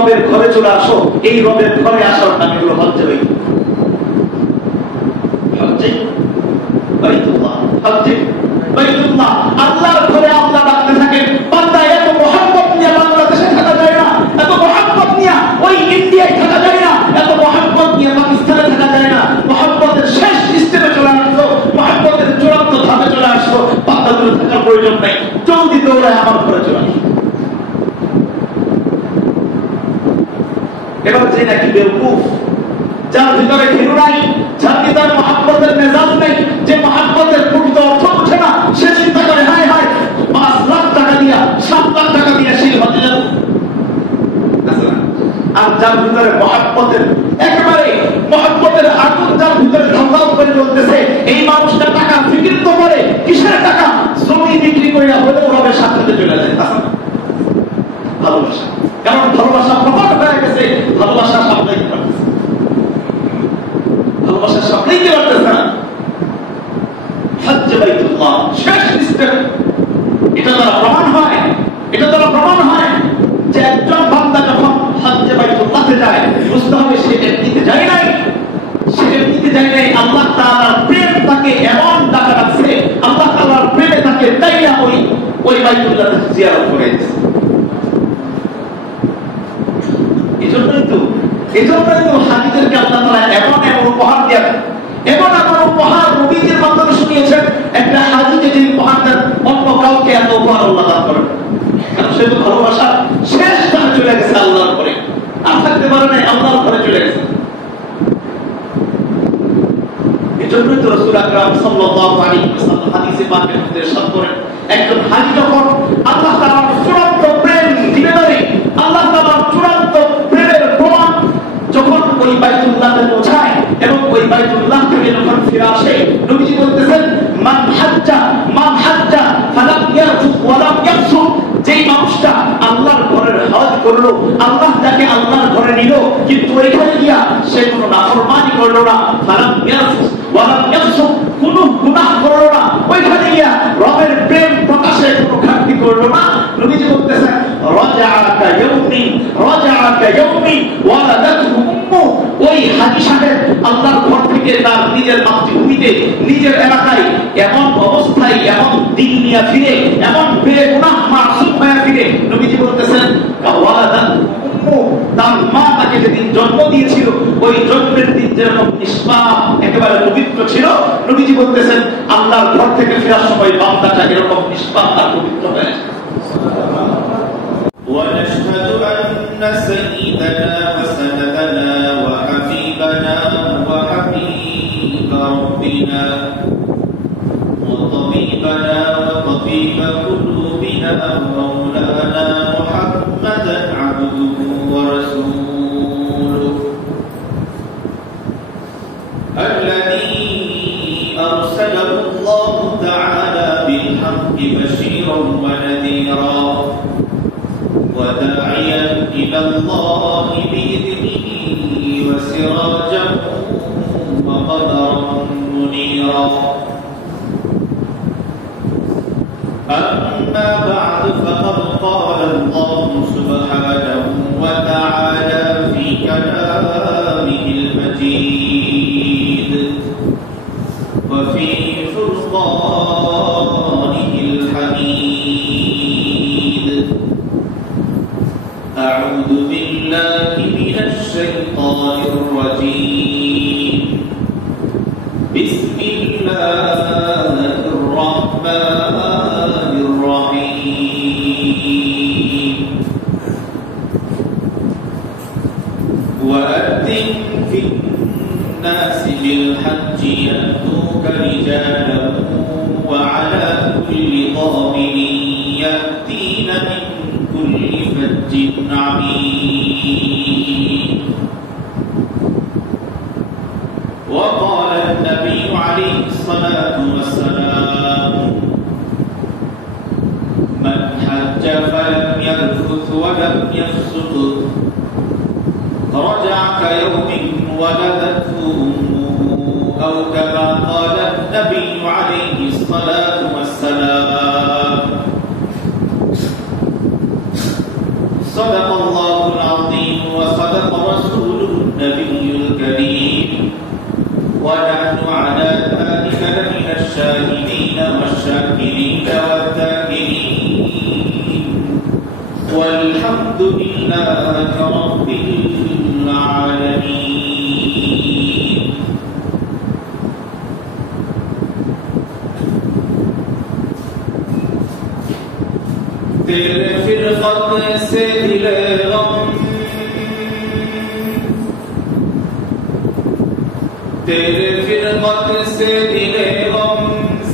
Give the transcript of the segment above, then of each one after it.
রবের ঘরে চলে আসো, এই রবের ঘরে আসার নামে হলো হজ্জে বাইতুল্লাহ। হজ্জে বাইতুল্লাহ, হজ্জে বাইতুল্লাহ। আল্লাহর ঘরে আল্লাহ ডাকতে থাকেন, বান্দা এত মহব্বত নিয়ে বাংলাদেশে থাকা যায় না, এত মহব্বত নিয়ে ওই ইন্ডিয়ায় থাকা যায় না, এত মহব্বত নিয়ে পাকিস্তানে থাকা যায় না। মহব্বতের শেষ স্টেপে চলে আসলো, মহব্বতের চূড়ান্ত ধাপে চলে আসলো। বান্দা দূরে থাকার প্রয়োজন নাই, জলদি দৌড়ায় আমার ঘরে চলে আসলো। এবার যে নাকি বেওকুফ, যার ভিতরে ঘৃণা নাই, যার ভিতরে মহব্বতের মেজাজ নেই, যে মহব্বতের প্রকৃত অর্থ বুঝে না, সে চিন্তা করে হায় হায় 5 লাখ টাকা দিয়া 7 লাখ টাকা দিয়া শিল হতে যাব। আর যার ভিতরে মহব্বতের একেবারে মহব্বতের আগুন যার ভিতরে ঝলঝল করে চলতেছে, এই মানুষটা টাকা ফিকির তো করে কিসের টাকা, জমি বিক্রি করে হলেও রবের সাথে চলে যায়। ভালোবাসা, কারণ ভালোবাসা প্রকট হয়ে গেছে, ভালোবাসা সামলাইতে পারতেছে, ভালোবাসা সামলাইতে পারতেছে না। হজ্জে বাইতুল্লাহ শেষ স্টেপ। এটা দ্বারা প্রমাণ হয়, এটা দ্বারা প্রমাণ হয় যে একজন বান্দা যখন হজ্জে বাইতুল্লাহতে যায়, বুঝতে হবে সে এমনিতে যায় নাই, সে এমনিতে যায় নাই। আল্লাহ তাআলার প্রেম তাকে এমন ডাকা রাখছে, আল্লাহ তাআলার প্রেমে তাকে তাইয়া ওই বাইতুল্লাহ জিয়ারত করেছে। এজন্যই তো হাজিদেরকে আল্লাহ তাআলা এমন উপহার দেন, এমন উপহার নবীজির মাধ্যমে শুনিয়েছেন। একটা হাজিকে যে উপহার দেন, অন্য কাউকে এত উপহার আল্লাহ দান করেন, কারণ সে তো ভালোবাসা শেষ স্থানে চলে গেছে আল্লাহর ঘরে, আর থাকতে পারে নাই, আল্লাহর ঘরে চলে গেছে। এজন্যই তো রাসূল আকরাম সাল্লাল্লাহু আলাইহি ওয়াসাল্লাম হাদিসে পাকের মধ্যে ইরশাদ করেন, একজন হাজি যখন আল্লাহ তাআলার চূড়ান্ত প্রেম দিবে ধরে, আল্লাহ তাআলার চূড়ান্ত প্রেমের প্রমাণ যখন ওই বাইতুল্লাহতে পৌঁছায় এবং ওই বাইতুল্লাহ থেকে যখন ফিরে আসে, নবীজি বলতেছেন মান হাজ্জা ফালাম ইয়ারফুস ওয়া লাম ইয়াফসুক, যেই মানুষটা আল্লাহর ঘরের হজ করলো, আল্লাহ তাকে আল্লাহর ঘরে নিল, কিন্তু ওইখানে গিয়া সে কোনো নাফরমানি করলো না, ফালাম ইয়ারফুস ওয়া লাম ইয়াফসুক, কোনো গুনাহ করলো না, ওইখানে গিয়া রবের প্রেম প্রকাশে কোনো ঘাটতি করলো না, নবীজি বলতেছেন রাজাআকা ইয়াউমিন ওয়ালাদাতহু উম্মু, ওই হাজী সাহেব আল্লাহর ঘর থেকে তার নিজের মাতৃভূমিতে, নিজের এলাকায় এমন অবস্থায়, এমন দিন নিয়ে ফিরে, এমন বেগুনাহ মাসুম হয়ে ফিরে, নবীজি বলতেছেন ওয়ালাদাতহু উম্মু, তার মা তাকে যেদিন জন্ম দিয়েছিল ওই জন্মের দিন যেরকম নিষ্পাপ একেবারে পবিত্র ছিল, নবীজি বলতেছেন আল্লাহর ঘর থেকে ফেরার সময় বান্দাটা এরকম নিষ্পাপ আর পবিত্র হয়ে যায়। ونشهد أن سيدنا وسندنا وحبيبنا وحبيب ربنا وطبيبنا وطبيب قلوبنا ومولانا محمدا عبده ورسوله الذي أرسله الله تعالى بالحق بشيرا ونذيرا وداعيا إلى الله بإذنه وسراجا وقمرا منيرا. أما بعد فقد قال الله سبحانه وتعالى في كلامه المجيد وفي فرقانه الحميد. أعوذ بالله من الشيطان الرجيم. بسم الله الرحمن الرحيم. وأذن في الناس بالحج يأتوك رجالا وعلى كل ضامن يأتين من كل فج عميق. وقال النبي عليه الصلاة والسلام من حج فلم يرفث ولم يفسق رجع كيوم ولدته أمه أو كما قال النبي عليه الصلاة والسلام. صدق الله العظيم والحمد لله رب العالمين. तेरे फिरकत से दिले गम, तेरे फिरकत से दिले गम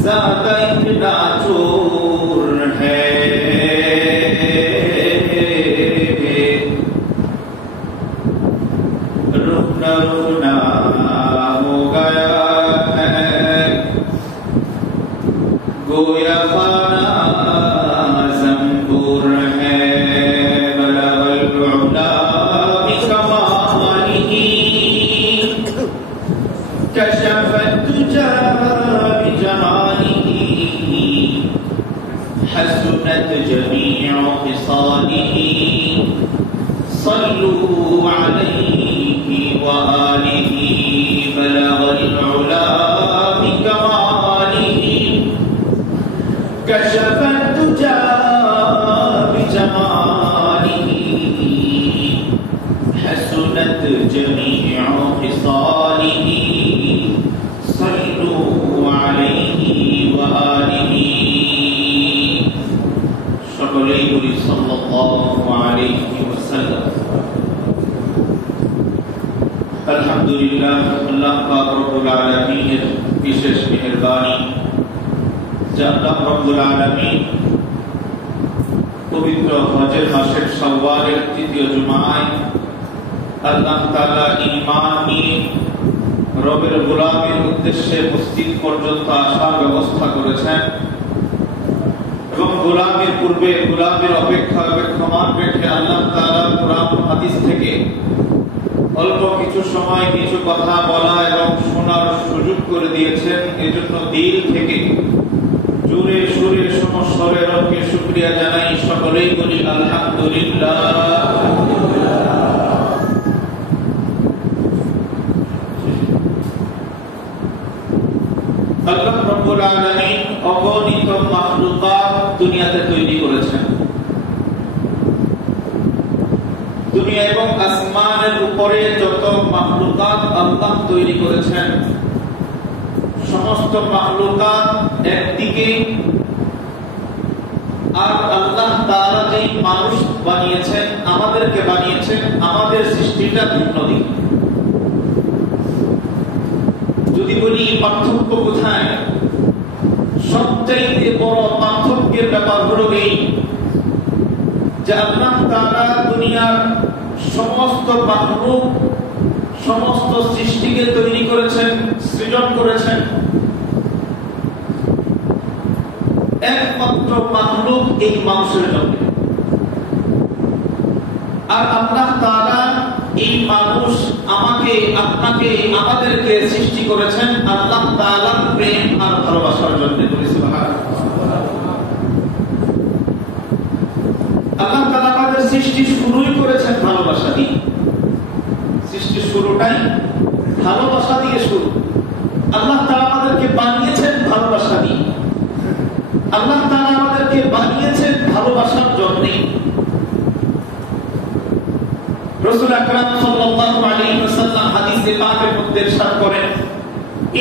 ज़्यादा इतना चूर है. रुकना रुकना हो गया है गोया खाना ज़ंबूर है. बलगल उला बिकमालिही कशफत तुजा बिजमालिही हसनत जमीउ खिसालिही सल्लू अलैहि व आलिहि. बलगल उला बिकमालिही कशफत तुजा बिजमालिही हसनत जमीउ खिसालिही सल्लू अलैहि व आलिहि. সকলেই বলি সাল্লাল্লাহু আলাইহি ওয়াসাল্লাম. আলহামদুলিল্লাহ, আল্লাহ পাক রব্বুল আলামিনের বিশেষ মেহেরবানি যে আল্লাহ রব্বুল আলামিন পবিত্র হজের মাসের শাওয়ালের তৃতীয় জুমায় আল্লাহ তাআলা ঈমান নিয়ে রবের গোলামের উদ্দেশ্যে মসজিদ পর্যন্ত আসার ব্যবস্থা করেছেন এবং গোলামের পূর্বে গোলামের অপেক্ষমান রেখে আল্লাহ তাআলা কোরআন হাদিস থেকে অল্প কিছু সময় কিছু কথা বলা এবং শোনার সুযোগ করে দিয়েছেন. এজন্য দিল থেকে জোরে সুরে সমস্বরে রবকে শুকরিয়া জানাই. সকলেই বলি আলহামদুলিল্লাহ. আল্লাহ রাব্বুল আলামিন অগণিত মাখলুকাত দুনিয়াতে তৈরি করেছেন. দুনিয়া এবং আসমানের উপরে যত মাখলুকাত আল্লাহ তৈরি করেছেন, সমস্ত মাখলুকাত একদিকে, আর আল্লাহ তাআলা যেই মানুষ বানিয়েছেন, আমাদেরকে বানিয়েছেন, আমাদের সৃষ্টিটা ভিন্ন দিক. যদি বলি পার্থক্য কোথায়, সবচাইতে বড় পার্থক্যের ব্যাপার হলো এই যে আল্লাহ তাআলা দুনিয়ার সমস্ত মাখলুক, সমস্ত সৃষ্টিকে তৈরি করেছেন, সৃজন করেছেন. একমাত্র মাখলুক এই মানুষের জন্য. আর আল্লাহ তাআলা এই মানুষ আমাকে, আপনাকে, আমাদেরকে সৃষ্টি করেছেন আল্লাহ তাআলার প্রেম আর ভালোবাসার জন্য. আল্লাহ তাআলা আমাদের সৃষ্টি শুরুই করেছেন ভালোবাসা দিয়ে. সৃষ্টির শুরুটাই ভালোবাসা দিয়ে শুরু. আল্লাহ তাআলা আমাদেরকে বানিয়েছেন ভালোবাসা দিয়ে. আল্লাহ তাআলা আমাদেরকে বানিয়েছেন ভালোবাসার জন্য. রাসূল আকরাম সাল্লাল্লাহু আলাইহি ওয়াসাল্লাম হাদিসে পাকের মধ্যে ইরশাদ করেন,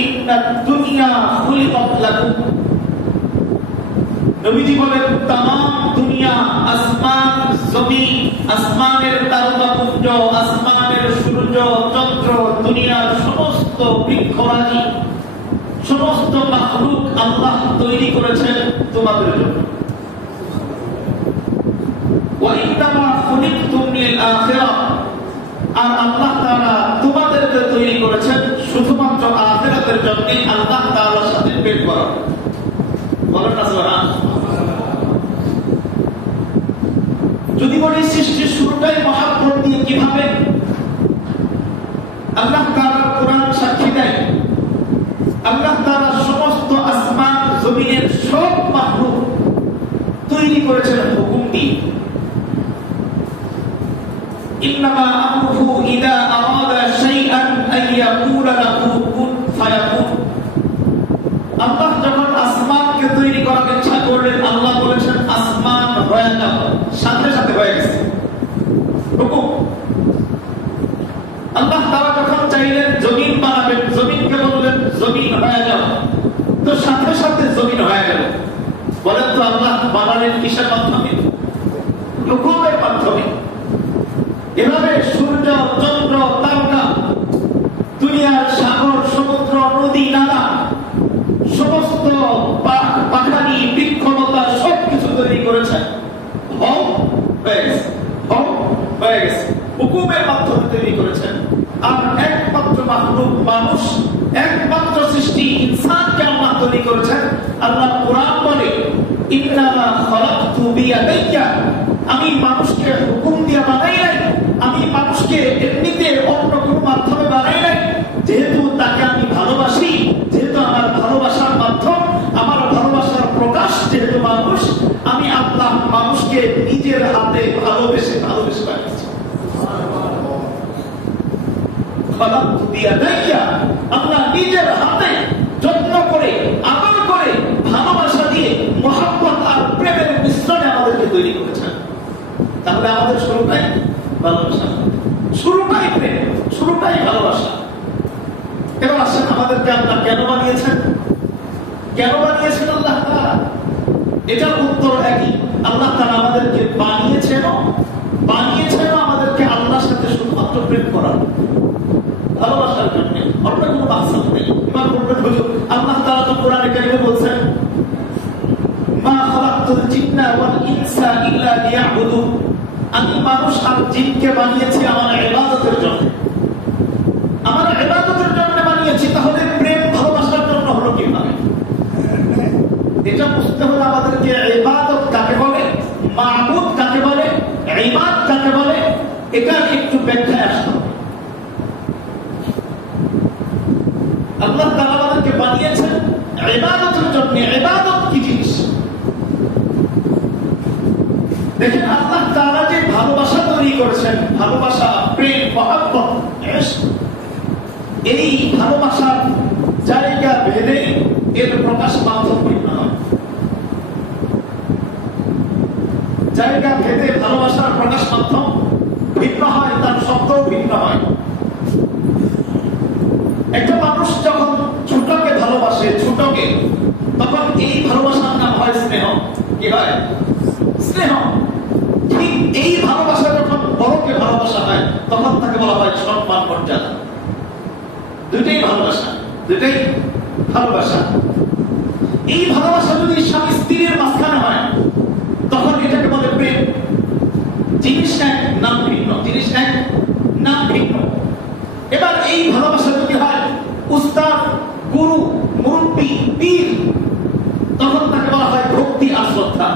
ইন্নাদ দুনিয়া খুলিকাত লাকুম. নবীজি বলেন, तमाम দুনিয়া, আসমান, জমিন, আসমানের তারকাপুঞ্জ, আসমানের সূর্য, চন্দ্র, দুনিয়ার সমস্ত বৃক্ষরাজি, সমস্ত মাখলুক আল্লাহ তৈরি করেছেন তোমাদের জন্য. ওয়া ইন্নামা খুলিকতুম লিল আখিরাহ. আর আল্লাহ তাআলা তোমাদেরকে তৈরি করেছেন শুধুমাত্র আখিরাতের জন্য. আল্লাহ তাআলার সাথে প্রেম করো. বলেন না সুবহানাল্লাহ. যদি বলি সৃষ্টির শুরুটাই মহব্বত দিয়ে, কিভাবে? আল্লাহ তাআলার কোরআন সাক্ষী দেয়, আল্লাহ তাআলা সমস্ত আসমান জমিনের সব মাখলুক তৈরি করেছেন হুকুম দিয়ে. ইন্নামা আমরুহু ইযা আরাদা শাইআন আইয়াকুলা লাহু কুন ফায়াকুন. আল্লাহ যখন আসমানকে তৈরি করার ইচ্ছা করলেন, আল্লাহ বলেছেন আসমান হয়ে যাও, সাথে সাথে হয়ে হুকুম। আল্লাহ তাআলা যখন চাইলেন জমিন বানাবেন, জমিনকে বললেন জমিন হয়ে যাও, তো সাথে সাথে জমিন হয়ে গেল। বলেন তো আল্লাহ বানালেন কিসের মাধ্যমে? হুকুমের মাধ্যমে। এভাবে সূর্য, চন্দ্র, তারকা, দুনিয়ার সাগর, সমুদ্র, নদী, নালা, সমস্ত পাখালি, বৃক্ষলতা সবকিছু তৈরি করেছেন। হুকুমের মাধ্যমে তৈরি করেছেন। আর একমাত্র মাখলুক মানুষ, একমাত্র সৃষ্টি ইনসানকে আল্লাহ তৈরি করেছেন। আল্লাহ কুরআন বলে, ইন্নামা খালাকতু বিয়াদাইয়া, আমি মানুষকে হুকুম দিয়ে বানাই নাই, আমি মানুষকে এমনিতে অন্য কোনো মাধ্যমে বানাই নাই। যেহেতু তাকে আমি ভালোবাসি, যেহেতু আমার ভালোবাসার মাধ্যম, আমার ভালোবাসার প্রকাশ যেহেতু মানুষ, আমি আল্লাহ মানুষকে নিজের হাতে ভালোবেসে বানিয়েছি। আল্লাহ নিজের হাতে যত্ন করে, আদর করে, ভালোবাসা দিয়ে, মহব্বত আর প্রেমের মিশ্রণে আমাদেরকে তৈরি করেছেন। তাহলে আমাদের শুরুটাই ভালোবাসা, শুরুটাই প্রেম, শুরুটাই ভালোবাসা। এবার আসেন, আমাদেরকে আল্লাহ কেন বানিয়েছেন? কেন বানিয়েছেন আল্লাহ তাআলা? এটার উত্তর একই। আল্লাহ তাআলা আমাদেরকে বানিয়েছেন আমাদেরকে আল্লাহর সাথে শুধুমাত্র প্রেম করার, ভালোবাসার জন্য, অন্য কোনো মাকসাদ নেই। এবার বলবেন হুজুর, আল্লাহ তাআলা তো কোরআনে কারিমে বলছেন, মা খালাকতুল জিন্না ওয়াল ইনসা ইল্লা লিয়াবুদুন, আমি মানুষ আর জিনকে বানিয়েছি আমার ইবাদতের জন্য, আমার ইবাদতের জন্য বানিয়েছি। তাহলে প্রেম ভালোবাসার জন্য হলো কিভাবে? এটা বুঝতে হলে আমাদেরকে ইবাদত কাকে বলে, মাবুদ কাকে বলে, ইবাদ কাকে বলে, এটা একটু ব্যাখ্যায় আসতে হবে। আল্লাহ তাআলা আমাদেরকে বানিয়েছেন ইবাদতের জন্য। ইবাদত কি জিনিস? দেখেন, আল্লাহ তাআলা যে ভালোবাসা তৈরি করেছেন, ভালোবাসা, প্রেম, মহব্বত, ইশক, এই ভালোবাসার জায়গা ভেদে এর প্রকাশ মাধ্যম ভিন্ন হয়। জায়গা ভেদে ভালোবাসার প্রকাশ মাধ্যম ভিন্ন হয়, তার শব্দও ভিন্ন হয়। একটা মানুষ যখন ছোটকে ভালোবাসে, ছোটকে, তখন এই ভালোবাসার নাম হয় স্নেহ। কি হয়? স্নেহ। ঠিক এই ভালোবাসা যখন বড়কে ভালোবাসা হয়, তখন তাকে বলা হয় সম্মান, মর্যাদা। দুইটাই ভালোবাসা, দুইটাই ভালোবাসা। এই ভালোবাসা যদি স্বামী স্ত্রীর মাঝখানে হয়, তখন এটাকে বলে প্রেম। জিনিস এক, নাম ভিন্ন, জিনিস এক, নাম ভিন্ন। এবার এই ভালোবাসা যদি হয় উস্তাদ, গুরু, মুরব্বী, পীর, তখন তাকে বলা হয় ভক্তি আর শ্রদ্ধা,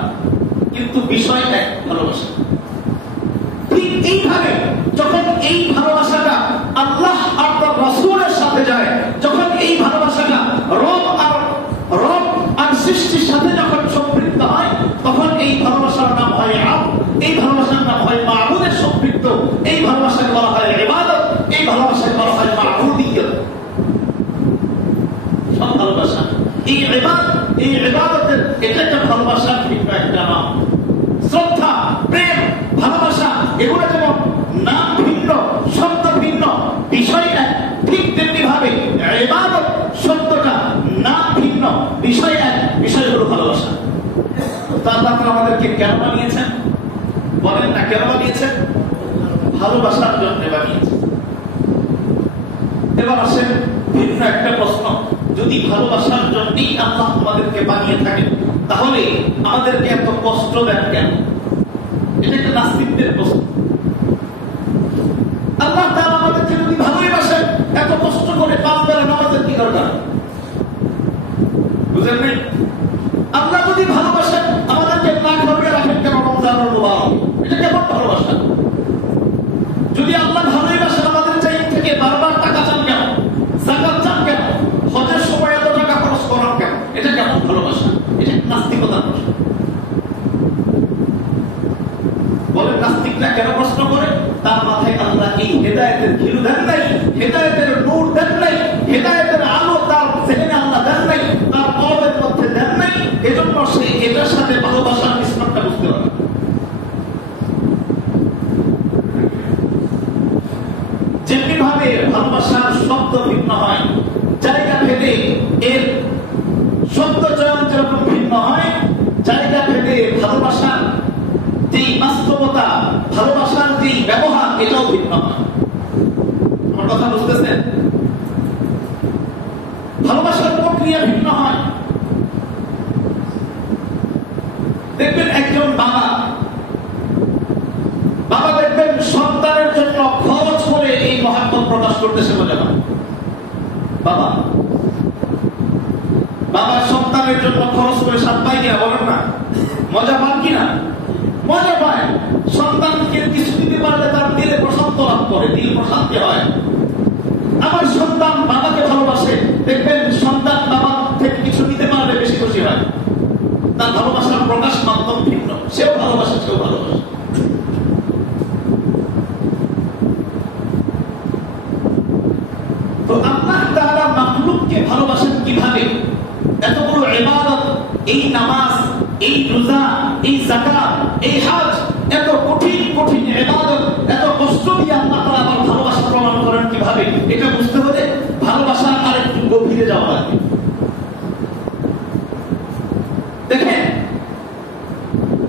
কিন্তু বিষয় এক, ভালোবাসা। ঠিক এইভাবে যখন এই ভালোবাসাটা আল্লাহ আর তার রাসূলের সাথে যায়, যখন এই ভালোবাসাটা রব আর সৃষ্টির সাথে যখন সম্পৃক্ত হয়, তখন এই ভালোবাসার নাম হয় আব, এই ভালোবাসার নাম হয় মাবুদের সম্পৃক্ত, এই ভালোবাসাকে বলা হয় ইবাদত, এই ভালোবাসাকে বলা হয় মাবুদিয়ত। সব ভালোবাসা, এই ইবাদতের এটা একটা ভালোবাসা, ঠিক একটা নাম। শ্রদ্ধা, প্রেম, ভালোবাসা, এগুলো যেমন নাম ভিন্ন, শব্দ ভিন্ন, বিষয় এক, ঠিক তেমনি ভাবে ইবাদত শব্দটা নাম ভিন্ন, বিষয় এক, বিষয় হলো ভালোবাসা। আল্লাহ তাআলা আমাদেরকে কেন বানিয়েছেন? বলেন না, কেন বানিয়েছেন? ভালোবাসার জন্য বানিয়েছেন। এবার আসেন ভিন্ন একটা প্রশ্ন, যদি ভালোবাসার জন্যই আল্লাহ আমাদেরকে বানিয়ে থাকেন, তাহলে আমাদেরকে এত কষ্ট দেন কেন? এটা একটা নাস্তিকদের প্রশ্ন। আল্লাহ তাআলা আমাদেরকে যদি ভালোই বাসেন, এত কষ্ট করে 5 বেলা নামাজের কি দরকার? বুঝেন নাই? আল্লাহ যদি ভালোবাসেন, আমাদেরকে না করবে রাখেন কেন রমজানের মুবারক? এটা কেমন ভালোবাসা? যদি আল্লাহ ভালোই বাসেন, আমাদের চাই থেকে বারবার টাকা চান কেন, যাকাত চান কেন, হজের সময় এত টাকা খরচ করার কেন? এটা কেমন ভালোবাসা? এটা নাস্তিকতার প্রশ্ন। বলেন, নাস্তিকরা কেন প্রশ্ন করে? তার মাথায় আল্লাহ এই হেদায়েতের ঘিলু দেন নাই, হেদায়েতের নূর দেন নাই, হেদায়েতের আলো তার জেহেনে আল্লাহ দেন নাই, তার কলবের মধ্যে দেন নাই। এজন্য সে এটার সাথে ভালোবাসার মিশ্রণটা বুঝতে পারে। ভালোবাসার শব্দ ভিন্ন হয়, জায়গা ভেদে এর শব্দ চয়ন যেরকম ভিন্ন হয়, জায়গা ভেদে ভালোবাসার যেই বাস্তবতা, ভালোবাসার যেই ব্যবহার, এটাও ভিন্ন হয়। আমার কথা বুঝতেছেন? ভালোবাসার প্রক্রিয়া ভিন্ন হয়। দেখবেন একজন বাবা দেখবেন সন্তানের জন্য খরচ করে এই মহাব্বত প্রকাশ করতেছে মজা পায়। বাবা সন্তানের জন্য খরচ করে স্বাদ পায় কিনা বলেন না? মজা পান কিনা? মজা পায়। সন্তানকে কিছু দিতে পারলে তার দিলে প্রশান্ত লাভ করে, দিল প্রশান্তি হয়। আমার সন্তান বাবাকে ভালোবাসে, দেখবেন সন্তান বাবা থেকে কিছু নিতে পারলে বেশি খুশি হয়। তার ভালোবাসার প্রকাশ মাধ্যম ভিন্ন, সেও ভালোবাসে, সেও ভালোবাসে। তো আল্লাহ তাআলা মাখলুককে ভালোবাসেন কিভাবে? এত বড় ইবাদত, এই নামাজ, এই রোজা, এই যাকাত, এই হজ, এত কঠিন কঠিন ইবাদত, এত কষ্ট দিয়ে আল্লাহ তাআলা আমার ভালোবাসা প্রমাণ করেন কিভাবে? এটা বুঝতে হলে ভালোবাসার আরেকটু গভীরে যাওয়া লাগবে। দেখেন,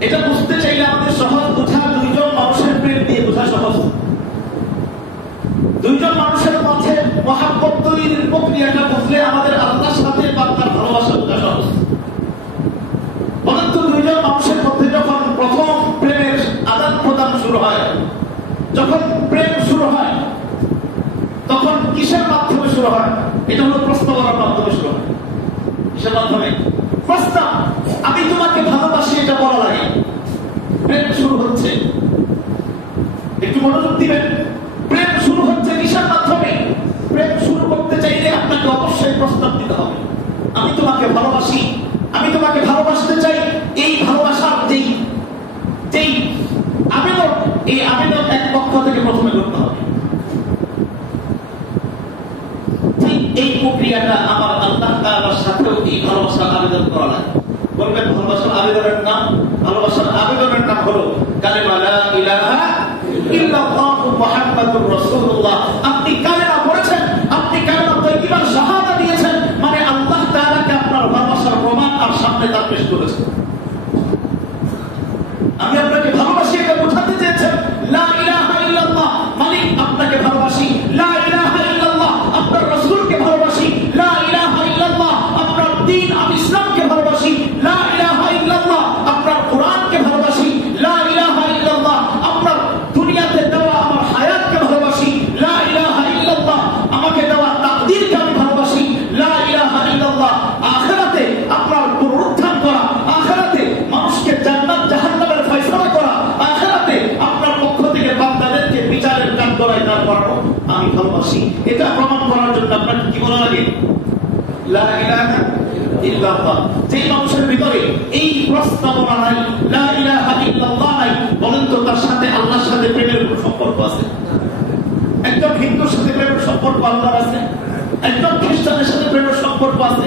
এটা বুঝতে চাইলে আমাদের সহজ বোঝা, দুইজন মানুষের প্রেম দিয়ে বোঝা সহজ। দুইজন মানুষের মধ্যে মহাব্বত তৈরির প্রক্রিয়াটা বুঝলে আমাদের আল্লাহর সাথে বান্দার ভালোবাসা বোঝা সহজ। পরন্তু দুইজন মানুষের মধ্যে যখন প্রথম প্রেমের আদান প্রদান শুরু হয়, যখন প্রেম শুরু হয়, তখন কিসের মাধ্যমে শুরু হয়? এটা হলো প্রস্তাবনার মাধ্যমে শুরু হয়। কিসের মাধ্যমে? প্রস্তাব। আমি তোমাকে ভালোবাসি, এটা বলা লাগে। প্রেম শুরু হচ্ছে, একটু মনোযোগ দিবেন। প্রেম শুরু হচ্ছে কিসের মাধ্যমে? প্রেম শুরু করতে চাইলে আপনাকে অবশ্যই প্রস্তাব দিতে হবে। আমি তোমাকে ভালোবাসি, আমি তোমাকে ভালোবাসতে চাই। এই ভালোবাসার যেই আবেদন, এই আবেদন এক পক্ষ থেকে প্রথমে করতে হবে। ঠিক এই প্রক্রিয়াটা আমার আল্লাহ তাআলার সাথেও এই ভালোবাসার আবেদন করা লাগে। বলবেন ভালোবাসার আবেদনের নাম? ভালোবাসার আবেদনের নাম হলো কালেমা লা ইলাহা ইল্লাল্লাহু মুহাম্মাদুর রাসূলুল্লাহ। আপনি কালেমা পড়েছেন, আপনি কালেমা তাইয়্যিবার শাহাদা দিয়েছেন, মানে আল্লাহ তাআলাকে আপনার ভালোবাসার প্রমাণ আর সামনে তা পেশ করেছেন। আমি আপনাকে ভালোবাসি, এটা বোঝাতে চেয়েছেন। লা ইলাহা ইল্লাল্লাহ মানে আপনাকে ভালোবাসি, লা ইলাহা ইল্লাল্লাহ আপনার রাসূলকে ভালোবাসি, লা ইলাহা ইল্লাল্লাহ আপনার দ্বীন আর ইসলামকে ভালোবাসি, লা ইলাহা ইল্লাল্লাহ আপনার কোরআনকে ভালোবাসি, লা ইলাহা ইল্লাল্লাহ আপনার দুনিয়াতে দেওয়া আমার হায়াতকে ভালোবাসি, লা ইলাহা ইল্লাল্লাহ আমাকে দেওয়া তাকদীরকে আমি ভালোবাসি, লা ইলাহা ইল্লাল্লাহ আখিরাতে আপনার পুনরুত্থান করা, আখিরাতে মানুষকে জান্নাত জাহান্নামের ফয়সালা করা, আখিরাতে আপনার পক্ষ থেকে বান্দাদেরকে বিচারের কাঠগড়ায় দাঁড় করানো আমি ভালোবাসি। এটা প্রমাণ করার জন্য আপনাকে কি বলা লাগে? লা ইলাহা ইল্লাল্লাহ। যেই মানুষের ভিতরে এই প্রস্তাবনা নাই, লা ইলাহা ইল্লাল্লাহ নাই, বলেন তো তার সাথে আল্লাহর সাথে প্রেমের সম্পর্ক আছে? একজন হিন্দুর সাথে প্রেমের সম্পর্ক আল্লাহর আছে? একজন খ্রিস্টানের সাথে প্রেমের সম্পর্ক আছে?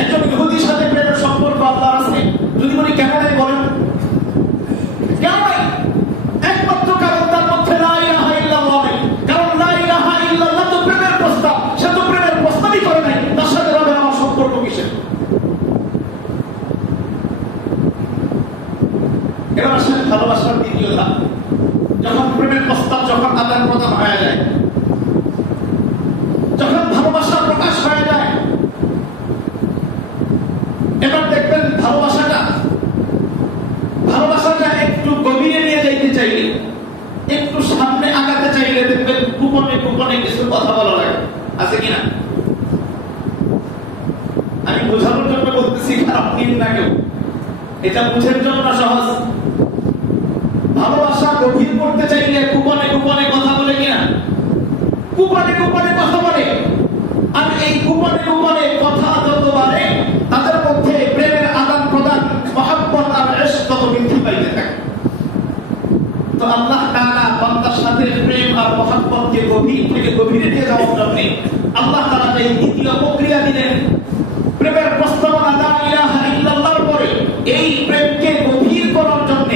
একজন ইহুদির সাথে প্রেমের সম্পর্ক আল্লাহর আছে? যদি বলি কেন নাই বলেন? কেন নাই? একমাত্র কারণ তার মধ্যে লা ইলাহা ইল্লাল্লাহ নেই। কারণ লা ইলাহা ইল্লাল্লাহ তো প্রেমের প্রস্তাব, সে তো প্রেমের প্রস্তাবই করে নাই, তার সাথে রবের আমার সম্পর্ক কিসের? এবার আসেন ভালোবাসার দ্বিতীয় ধাপ। যখন প্রেমের প্রস্তাব যখন আদান প্রদান হয়ে যায়, যখন ভালোবাসা প্রকাশ হয়ে যায়, এবার দেখবেন ভালোবাসাটা একটু গভীরে নিয়ে যাইতে চাইলে, একটু সামনে আগাতে চাইলে দেখবেন গোপনে গোপনে কিছু কথা বলা লাগে। আছে কিনা? আমি বোঝানোর জন্য বলতেছি, খারাপ নিন না কেউ, এটা বুঝের জন্য সহজ। ভালোবাসা গভীর করতে চাইলে গোপনে গোপনে কথা বলে কিনা? গোপনে গোপনে কথা বলে। আর এই গোপনে গোপনে কথা যত বাড়ে, তাদের মধ্যে প্রেমের আদান প্রদান, মহব্বত আর ইশক তত বৃদ্ধি পাইতে থাকে। তো আল্লাহ তাআলা বান্দার সাথে প্রেম আর মহব্বতকে গভীর থেকে গভীরে নিয়ে যাওয়ার জন্য আল্লাহ তাআলা এই দ্বিতীয় প্রক্রিয়া দিলেন। প্রেমের প্রস্তাবনা লা ইলাহা ইল্লাল্লাহর পরে এই প্রেমকে গভীর করার জন্য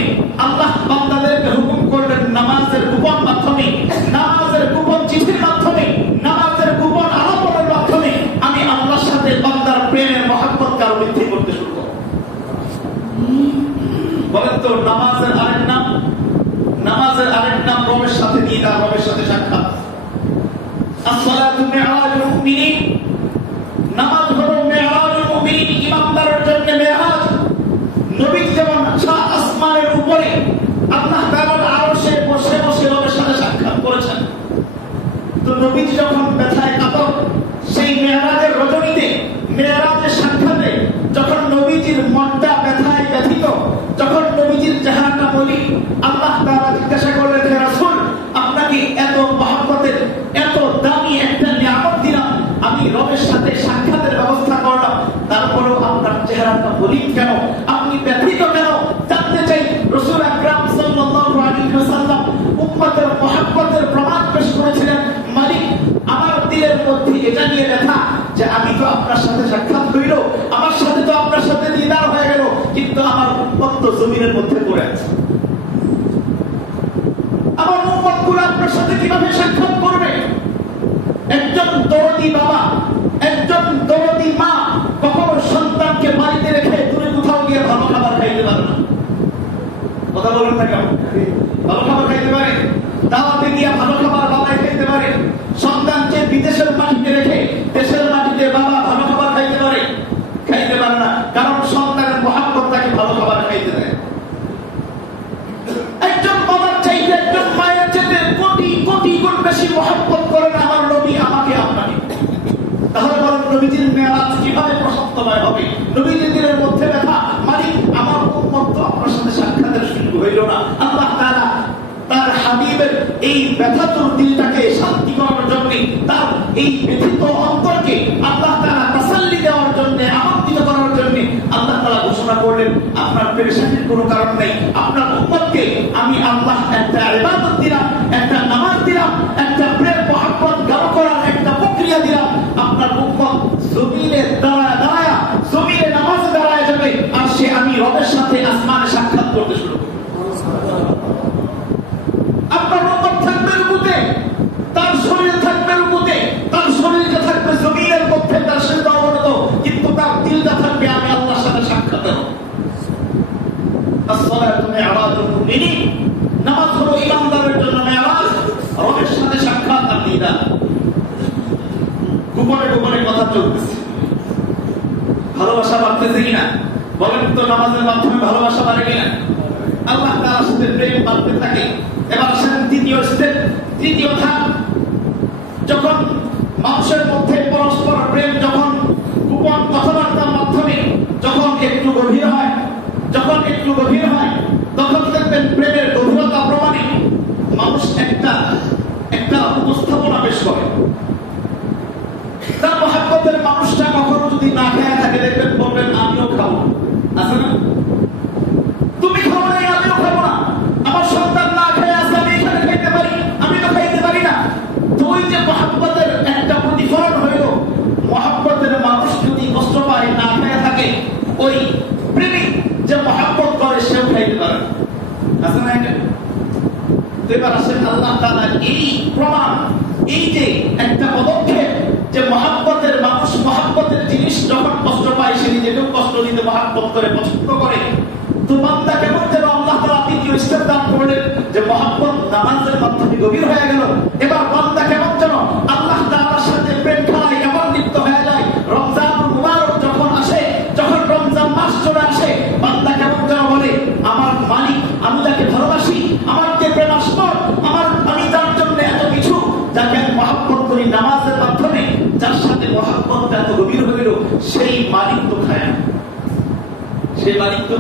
আল্লাহ বান্দাদেরকে হুকুম করলেন নামাজের গোপন মাধ্যমে, নামাজের গোপন চিঠির মাধ্যমে, নামাজের বলেন তো নামাজের আরেক নাম? নামাজের আরেক নাম রবের সাথে দিদার, রবের সাথে সাক্ষাৎ। আসসালাতু মিরাজুল মুমিনিন, নামাজ হলো মিরাজুল মুমিনিন, ইমানদারের জন্য মেরাজ। নবী যেমন আসমানের উপরে আল্লাহ তাআলার আরশে বসে বসে রবের সাথে সাক্ষাৎ করেছেন, তো নবী যখন ব্যথায় কাতর সেই মেরাজের রজনীতে, মেরাজের সাক্ষাতে যখন নবীজির মনটা ব্যথায় ব্যথিত, যখন নবীজির চেহারাটা বলি, আল্লাহ তাআলা জিজ্ঞাসা করলেন, হে রাসূল, আপনাকে এত মহব্বতের, এত দামি একটা নিয়ামত দিলাম, আমি রবের সাথে সাক্ষাতের ব্যবস্থা করলাম, তারপরেও আপনার চেহারাটা বলি কেন, আপনি ব্যথিত কেন? জানতে চাই। রাসূল আকরাম সাল্লাল্লাহু আলাইহি ওয়াসাল্লাম উম্মতের মহব্বতের প্রমাণ পেশ করেছিলেন, মালিক আমার দিলের মধ্যে এটা নিয়ে ব্যথা যে আমি তো আপনার সাথে সাক্ষাৎ হইল, আমার সাথে তো আপনার সাথে দিদার হয়ে গেল, কিন্তু আমার উম্মত তো জমিনের মধ্যে পড়ে আছে। আমার উম্মত গুলো আপনার সাথে কিভাবে সাক্ষাৎ করবে? একজন দরদি বাবা, একজন দরদি মা কখনো সন্তানকে বাড়িতে রেখে দূরে কোথাও গিয়ে ভালো খাবার খাইতে পারে না। কথা বলেন না কেন? ভালো খাবার খাইতে পারে, দাওয়াতে গিয়ে ভালো খাবার বাবাই খাইতে পারে। সন্তানকে বিদেশের মাটিতে রেখে দেশের মাটিতে বাবা ভালো খাবার খাইতে পারে? খাইতে পারে না, কারণ সন্তানের মহব্বত তাকে ভালো খাবার খাইতে দেয়। একজন বাবার চাইতে একজন মায়ের চাইতে কোটি কোটি গুণ বেশি মহব্বত করেন আমার নবী আমাকে, আপনাকে। তাহলে বলেন নবীজির মেরাজ কিভাবে প্রশস্তময় হবে? নবীজির দিনের মধ্যে ব্যথা, মালিক আমার উম্মত তো আপনার সাথে সাক্ষাতের সুযোগ হইল না। আল্লাহ তাআলা তার হাবিবের এই ব্যথাতুর দিলটাকে শান্তি করার জন্য, তার এই ব্যথিত অন্তরকে আল্লাহ তাআলা তাসাল্লি দেওয়ার জন্য, আমন্ত্রিত করার জন্য আল্লাহ তাআলা ঘোষণা করলেন, আপনার পেরেশানির কোনো কারণ নেই, আপনার উম্মতকে আমি আল্লাহ একটা ইবাদত দিলাম, একটা নামাজ দিলাম, একটা প্রেম মহব্বত গাঢ় করার একটা প্রক্রিয়া দিলাম। আপনার উম্মত জমিনে দাঁড়ায় দাঁড়ায়, জমিনে নামাজে দাঁড়ায় যাবে, আর সে আমি রবের সাথে আসমানে সাক্ষাৎ করতে শুরু করবে। আপনার উম্মত থাকবে রুকুতে, তার শরীর থাকবে রুকুতে, তার শরীরটা থাকবে জমিনের মধ্যে, তার সিজদা অবনত, কিন্তু তার দিলটা থাকবে আমি আল্লাহর সাথে সাক্ষাৎ। আসসালাতু মিরাজুল মুমিনিন, নামাজ হলো ইমানদারের জন্য মেরাজ, রবের সাথে সাক্ষাৎ আর দিদার। গোপনে গোপনে কথা চলতেছে, ভালোবাসা বাড়তেছে কিনা? বলেন তো নামাজের মাধ্যমে ভালোবাসা বাড়ে কিনা? আল্লাহ তাআলার সাথে প্রেম বাড়তে থাকে। এবার আসেন দ্বিতীয় স্টেপ, তৃতীয় ধাপ। যখন মানুষের মধ্যে পরস্পর প্রেম যখন গোপন কথাবার্তার মাধ্যমে যখন একটু গভীর হয়, যখন একটু গভীর হয়, তখন দেখবেন প্রেমের গভীরতা প্রমাণে মানুষ একটা উপস্থাপনা পেশ করে। তার মহব্বতের মানুষটা কখনো যদি না খেয়ে থাকে, দেখবেন বলবেন আমিও খাবো, আছে না? তুমি খাও না, আমিও খাবো না। আমার সন্তান না খেয়ে আছে, আমি এখানে খাইতে পারি, আমি তো খাইতে পারি না। তো ওই যে মহব্বতের একটা প্রতিফলন হইল, মহব্বতের মানুষ যদি কষ্ট পায়, না খেয়ে থাকে, ওই প্রেমিক যে মহব্বত করে সেও খাইতে পারে, আছে না? এবার আসেন আল্লাহ তাআলা এই প্রমাণ, এই যে একটা পদক্ষেপ, যে মহব্বতের মানুষ, মহব্বতের জিনিস যখন কষ্ট পায়, সে নিজেকেও কষ্ট দিতে মহব্বত করে, পছন্দ করে। তো বান্দা কেমন যেন আল্লাহ তাআলা দ্বিতীয় স্টেপ দান করলেন, যে মহব্বত নামাজের মাধ্যমে গভীর হয়ে গেল। এবার বান্দা কেমন যেন আল্লাহ তাআলার সাথে প্রেম খেলায় এমন লিপ্ত হয়ে যায়। রমজানুল মুবারক যখন আসে, যখন রমজান মাস চলে আসে, বান্দা কেমন যেন বলে, আমার মালিক, আমি যাকে ভালোবাসি, আমার যে প্রেম আসপর, আমি তার জন্য এত কিছু, যাকে আমি মহব্বত করি নামাজের মাধ্যমে, যার সাথে মহব্বতটা এত গভীর হইল, সেই মালিক তো খায় না, সেই মালিক তো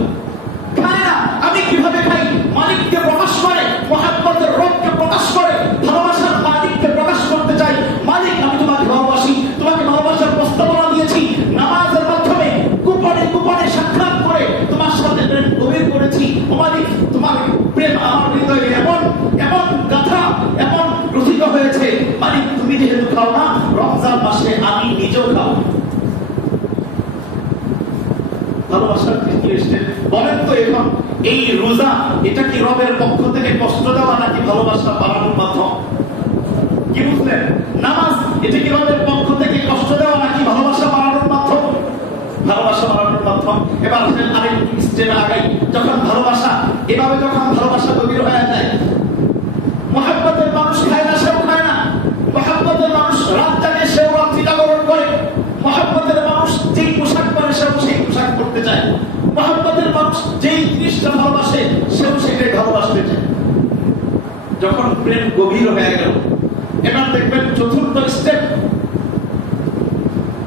খায় না। আমি কিভাবে খাই? মালিককে প্রকাশ করে, মহব্বতের রবকে প্রকাশ করে, ভালোবাসার মালিককে প্রকাশ করতে চাই। মালিক, আমি তোমাকে ভালোবাসি, তোমাকে ভালোবাসার প্রস্তাবনা দিয়েছি, নামাজের মাধ্যমে গোপনে গোপনে সাক্ষাৎ করে তোমার সাথে প্রেম গভীর করেছি। ও মালিক, তোমার প্রেম আমার হৃদয়ে এমন এমন গাথা, এমন রচিত হয়েছে। মালিক, তুমি যেহেতু খাও না, রমজান মাসে আমি নিজেও খাও। ভালোবাসার তৃতীয় স্টেপ। বলেন তো এখন এই রোজা, এটা কি রবের পক্ষ থেকে কষ্ট দেওয়া নাকি ভালোবাসা বাড়ানোর মাধ্যম? কি বুঝলেন? নামাজ, এটা কি রবের পক্ষ থেকে কষ্ট দেওয়া নাকি ভালোবাসা বাড়ানোর মাধ্যম? ভালোবাসা বাড়ানোর মাধ্যম। প্রথম। এবার আরেকটু স্টেপ আগাই, যখন ভালোবাসা এভাবে যখন ভালোবাসা গভীর হয়ে যায়, মহব্বতের মানুষ খায় না সেও খায় না, মহব্বতের মানুষ রাত জাগে সেও রাত্রি জাগরণ করে, মহব্বতের মানুষ যেই পোশাক পরে সেও সেই পোশাক পরতে চায়, মহব্বতের মানুষ যেই জিনিসটা ভালোবাসে সেও সেটাই ভালোবাসতে চায়। যখন প্রেম গভীর হয়ে গেল, এবার দেখবেন চতুর্থ স্টেপ,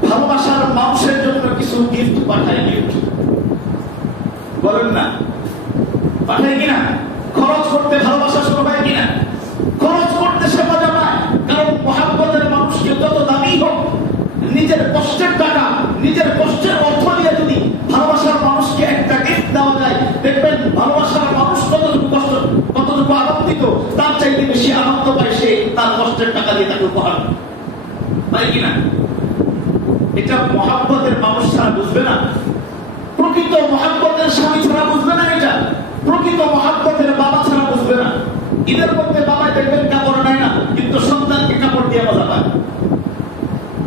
ভালোবাসার মানুষের জন্য কিছু গিফট পাঠায়। গিফট বলেন না, পাঠায় কিনা? খরচ করতে ভালোবাসা শুরু হয় কিনা? খরচ করতে সে মজা পায়, কারণ মহব্বতের মানুষকে যত দামি হোক, নিজের কষ্টের টাকা, নিজের কষ্টের অর্থ দিয়ে যদি ভালোবাসার মানুষকে একটা গিফট দেওয়া যায়, দেখবেন ভালোবাসার মানুষ কতটুকু কষ্ট, কতটুকু আনন্দিত, তার চাইতে বেশি আনন্দ পায় সে তার কষ্টের টাকা দিয়ে তাকে উপহার পায় কিনা? এটা মহব্বতের মানুষ ছাড়া বুঝবে না, প্রকৃত মহব্বতের স্বামী ছাড়া বুঝবে না, এটা প্রকৃত মহব্বতের বাবা ছাড়া বুঝবে না। ঈদের মধ্যে বাবা দেখবেন কাপড় নেয় না, কিন্তু সন্তানকে কাপড় দিয়ে মজা পায়।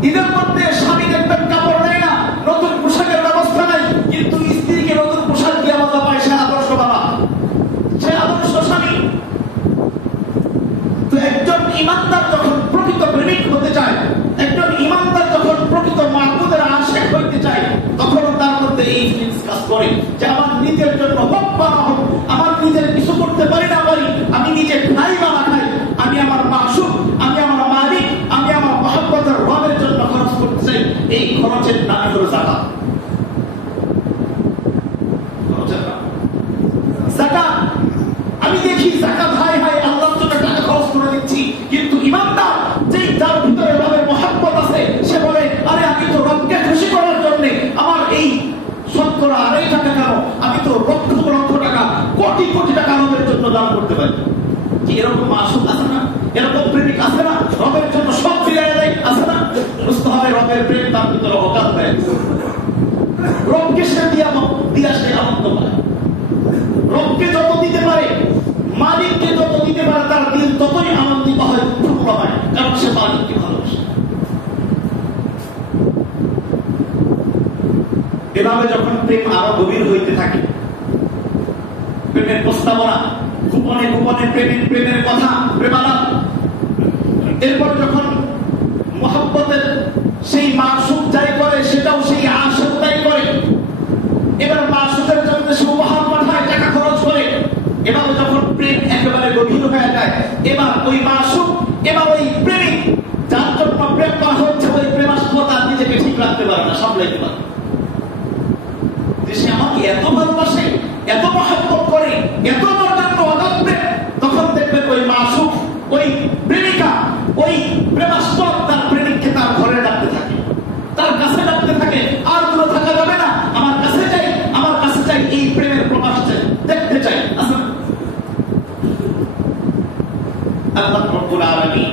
ঈদের মধ্যে স্বামী দেখবেন কাপড় নেয় না, নতুন পোশাকের ব্যবস্থা নাই, কিন্তু স্ত্রীকে নতুন পোশাক দিয়ে মজা পায়। সে আদর্শ বাবা, সে আদর্শ স্বামী। তো একজন ইমানদার যখন প্রকৃত প্রেমিক হতে চায়, একজন ইমানদার যখন প্রকৃত মাহবুবের আশিক হইতে চায়, তখন তার মধ্যে এই ফিলিংস কাজ করে যে আমার নিজের জন্য হোক বা না হোক, আমার নিজের কিছু করতে পারি না পারি, আমি নিজে খাই বা না খাই, আমি আমার মাসুক, আমি আমার মালিক, আমি আমার মহব্বতের রবের জন্য খরচ করতে চাই। এই খরচের নাম হলো যাকাত। যাকাত আমি দেখি যাকাত হাই হাই আল্লাহর জন্য টাকা খরচ করে দিচ্ছি, কিন্তু ইমানদার যেই যার ভিতরে রবের মহব্বত আছে, সে বলে আরে আমি তো রবকে খুশি করার জন্য আমার এই শতকরা 2.5 টাকা কেন, আমি তো লক্ষ লক্ষ টাকা, কোটি কোটি টাকা রবের জন্য দান করতে পারি। কি এরকম মাসুক আছে না? এরকম প্রেমিক আছে না? রবের জন্য সব ফিরিয়ে দেয় আছে না? বুঝতে হবে রবের প্রেম তার ভিতরে অকাল দেয়, রবকে সে দিয়া সে আনন্দ পায়। রবকে যত দিতে পারে, মালিককে যত দিতে পারে, তার দিল ততই আনন্দিত হয়, ফুটবল হয়, কারণ সে মালিককে ভালোবাসে। এভাবে যখন প্রেম আরো গভীর হইতে থাকে, প্রেমের প্রস্তাবনা, গোপনে গোপনে প্রেমের কথা, প্রেমালাপ, এরপর যখন মহব্বতের সেই মাসুক যাই করে, সেটাও সেই আশিক তাই করে। এবার মাসুকের জন্য সে উপহার পাঠায়, টাকা খরচ করে। এবার যখন প্রেম একেবারে গভীর হয়ে যায়, এবার ওই মাসুক, এবার ওই প্রেমিক যার জন্য প্রেম করা হচ্ছে, ওই প্রেমাস্পদা নিজেকে ঠিক রাখতে পারে না, সামলাইতে পারে। সে আমাকে এত ভালোবাসে, এত মহব্বত করে, এত আমার জন্য অগাধ, তখন দেখবেন ওই মাসুক, ওই প্রেমিকা, ওই প্রেমাস্পদ তার প্রেমিককে তার ঘরে ডাকতে থাকে, তার কাছে ডাকতে থাকে। আর দূরে থাকা যাবে না, আমার কাছে চাই, আমার কাছে চাই, এই প্রেমের প্রকাশ চাই, দেখতে চাই। আল্লাহ রাব্বুল আলামিন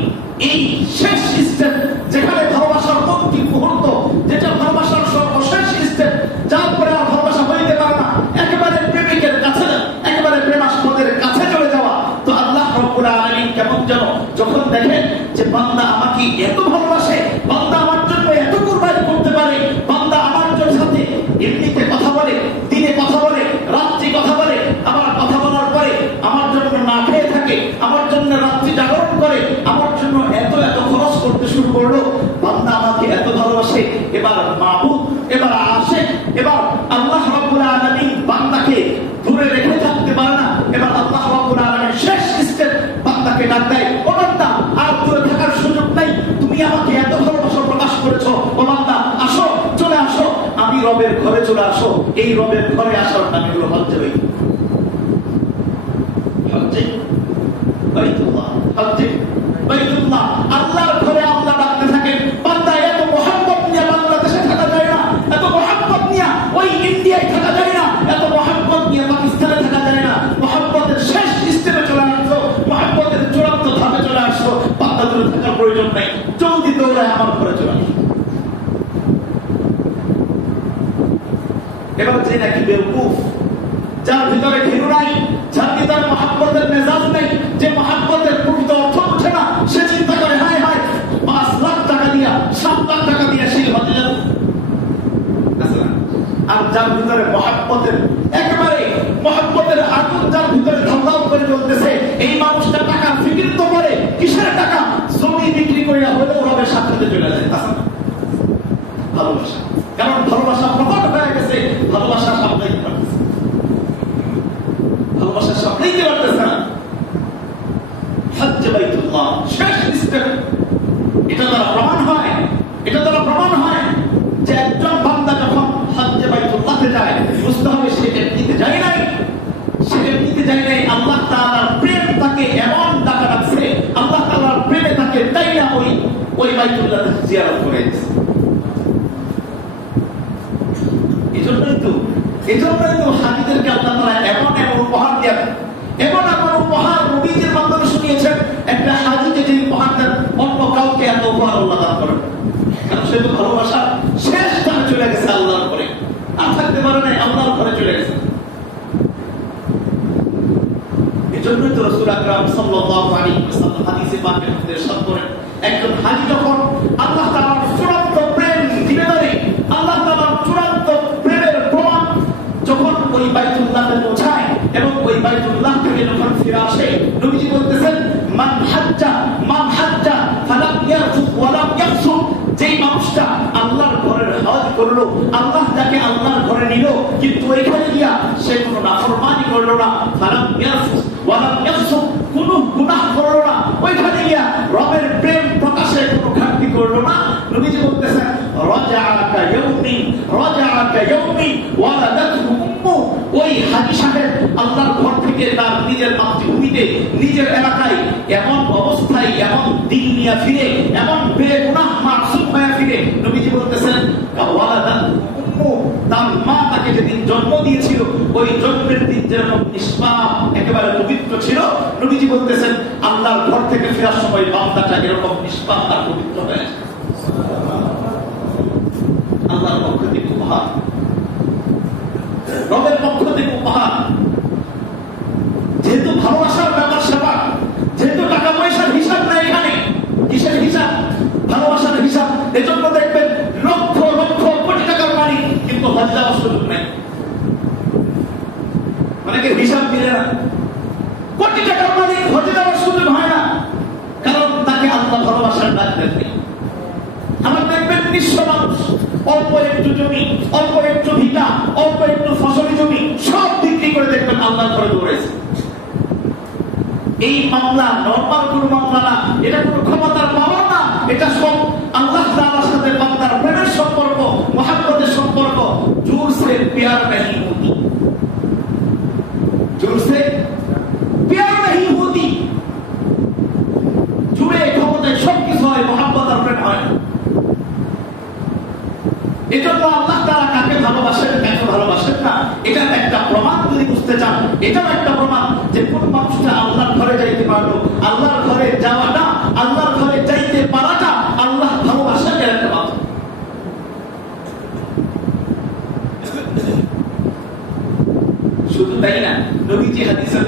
এই শেষ স্টেপ, যেখানে ভালোবাসার অন্তিম মুহূর্ত, যেটা ভালোবাসার সর্বশেষ স্টেপ, যার পরে আর ভালোবাসা হইতে পারে না, একেবারে প্রেমিকের কাছে, একেবারে প্রেমাস্পদের কাছে চলে যাওয়া। তো আল্লাহ রাব্বুল আলামিন কেমন যেন যখন দেখেন যে বান্দা আমাকে এত ভালোবাসে, বান্দা আমার জন্য এত কুরবানি করতে পারে, বান্দা আমার জন্য সাথে এমনিতে কথা বলে, দিনে কথা বলে, রাত্রি কথা বলে, আবার কথা বলার পরে আমার জন্য না খেয়ে থাকে, আমার জন্য রাত্রি জাগরণ করে, আমার জন্য এত এত খরচ করতে শুরু করলো, বান্দা আমাকে এত ভালোবাসে। এবার মাহবুব, এবার আশিক, এবার আল্লাহ রাব্বুল আলামিন বান্দাকে দূরে রেখে থাকতে পারে না। এবার আল্লাহ রাব্বুল আলামিন শেষ স্টেপ বান্দাকে ডাক দেয়, ও বান্দা আর দূরে থাকার সুযোগ নাই, তুমি আমাকে এত ভালোবাসা প্রকাশ করেছো, ও বান্দা আসো, চলে আসো, আমি রবের ঘরে চলে আসো। এই রবের ঘরে আসার নাম হলো হজ্জ। বাইতুল্লাহ, আল্লাহর ঘরে আল্লাহ ডাকতে থাকেন, বান্দা এত মহব্বত নিয়ে বাংলাদেশে থাকা যায় না, এত মহব্বত নিয়ে ওই ইন্ডিয়ায় থাকা যায় না, এত মহব্বত নিয়ে পাকিস্তানে থাকা যায় না। মহব্বতের শেষ স্টেপে চলে আসছো, মহব্বতের চূড়ান্ত ধাপে চলে আসছো, বান্দা দূরে থাকার প্রয়োজন নাই, জলদি দৌড়ায় আমার ঘরে চলে আসো। এবার যে নাকি বেওকুফ, যার ভিতরে ঘৃণা নাই, যার ভিতরে মহব্বতের মেজাজ নেই, যে মহব্বতের প্রকৃত অর্থ ওঠে না, সে চিন্তা করে হায় হায় 5 লাখ টাকা দিয়া, 7 লাখ টাকা দিয়া সেই হজে যাব। আর যার ভিতরে মহব্বতের একেবারে মহব্বতের আগুন যার ভিতরে ধাও করে জ্বলতেছে, এই মানুষটা টাকা ফিকির তো করে, কিসের টাকা? জমি বিক্রি করে হলেও রবের সাথে চলে যায়। ভালোবাসা, কারণ ভালোবাসা প্রকট হয়ে গেছে, ভালোবাসা সামলাইতে পারতেছে, ভালোবাসা সামলাইতে পারতেছে না। হজ্জে বাইতুল্লাহ শেষ স্টেপ। এটা দ্বারা প্রমাণ হয়, এটা দ্বারা প্রমাণ হয় যে একজন বান্দা যখন হজ্জে বাইতুল্লাহতে যায়, বুঝতে হবে সে এমনিতে যায় নাই, সে এমনিতে যায় নাই। আল্লাহ তাআলার প্রেম তাকে এমন ডাকা ডাকছে, আল্লাহ তাআলার প্রেমে তাকে তাই না ওই বাইতুল্লাহ জিয়ারত করে দিয়েছে। এজন্যই তো হাজিদেরকে আল্লাহ তাআলা এমন উপহার দেন, এমন উপহার নবীজির মাধ্যমে শুনিয়েছেন। একটা হাজিকে যে উপহার দেন, অন্য কাউকে এত উপহার আল্লাহ দান করেন, কারণ সে তো ভালোবাসা শেষ স্থানে চলে গেছে আল্লাহর পরে, আর থাকতে পারে নাই, আল্লাহর ঘরে চলে গেছে। এজন্যই তো রাসূল আকরাম সাল্লাল্লাহু আলাইহি ওয়াসাল্লাম হাদিসে পাকে ইরশাদ করেন, একজন হাজি যখন আল্লাহ তাআলার চূড়ান্ত প্রেম দিবে ধরে, আল্লাহ তাআলার চূড়ান্ত প্রেমের প্রমাণ যখন ওই বাইতুল্লাহে পৌঁছায় এবং ওই বাইতুল্লাহ থেকে যখন ফিরে আসে, নবীজি বলতেছেন, মান হাজ্জা ফালাম ইয়ারফুস ওয়ালাম ইয়াফসুক, যেই মানুষটা আল্লাহর ঘরের হজ করলো, আল্লাহ তাকে আল্লাহর ঘরে নিল, কিন্তু ওইখানে গিয়া সে কোনো নাফরমানি করলো না, ফালাম ইয়ারফুস ওয়ালাম ইয়াফসুক, কোনো গুনাহ করলো না, ওইখানে গিয়া রবের প্রেম প্রকাশে কোনো ঘাটতি করলো না, নবীজি বলতেছেন, রাজাআকা ইয়াউমি ওয়ালাদাতহু উম্মু, ওই হাজী সাহেব আল্লাহর ঘর থেকে তার নিজের মাতৃভূমিতে, নিজের এলাকায় এমন অবস্থায়, এমন দিন নিয়ে ফিরে, এমন বেগুনাহ মাসুম হয়ে ফিরে, নবীজি বলতেছেন, ওয়ালাদাতহু উম্মু, তার মা তাকে যেদিন জন্ম দিয়েছিল ওই জন্মের দিন যেরকম নিষ্পাপ একেবারে পবিত্র ছিল, নবীজি বলতেছেন আল্লাহর ঘর থেকে ফেরার সময় বান্দাটা এরকম নিষ্পাপ আর পবিত্র হয়ে যায়। আল্লাহর পক্ষ থেকে উপহার, রবের পক্ষ থেকে উপহার। যেহেতু ভালোবাসার ব্যাপার সেবা, যেহেতু টাকা পয়সার হিসাব নেই এখানে, কিসের হিসাব? ভালোবাসার হিসাব। এজন্য দেখবেন লক্ষ লক্ষ কোটি টাকার মালিক কিন্তু হজ যাওয়ার সুযোগ নেই, অনেকের হিসাব মিলে না। কোটি টাকার মালিক হজে যাওয়ার সুযোগ হয় না, কারণ তাকে আল্লাহ ভালোবাসার ডাক দেন। আমার দেখবেন নিঃস্ব মানুষ, অল্প একটু জমি, অল্প একটু ভিটা, অল্প একটু ফসলি জমি সব বিক্রি করে দেখবেন আল্লাহর ঘরে দৌড়েছে। এই মামলা নরমাল কোন মামলা না, এটা কোন ক্ষমতার পাওয়া না, এটা সব আল্লাহ তাআলার সাথে বান্দার প্রেমের সম্পর্ক, মুহাব্বতের সম্পর্ক। জোর সে প্যার नहीं होती, জোর সে প্যার नहीं होती। জুড়ে ক্ষমতায় সবকিছু হয়, মুহাব্বত আর প্রেম হয় না। এজন্য আল্লাহ তাআলা কাকে ভালোবাসেন, কাকে ভালোবাসেন না, এটার একটা প্রমাণ যদি বুঝতে চান, এটাও একটা প্রমাণ যে কোন মানুষটা আল্লাহর ঘরে যাইতে পারলো। আল্লাহর ঘরে যাওয়াটা, আল্লাহর ঘরে যাইতে পারাটা আল্লাহ ভালোবাসেন, এর একটা কথা। শুধু তাই না, নবীজি হাদিসের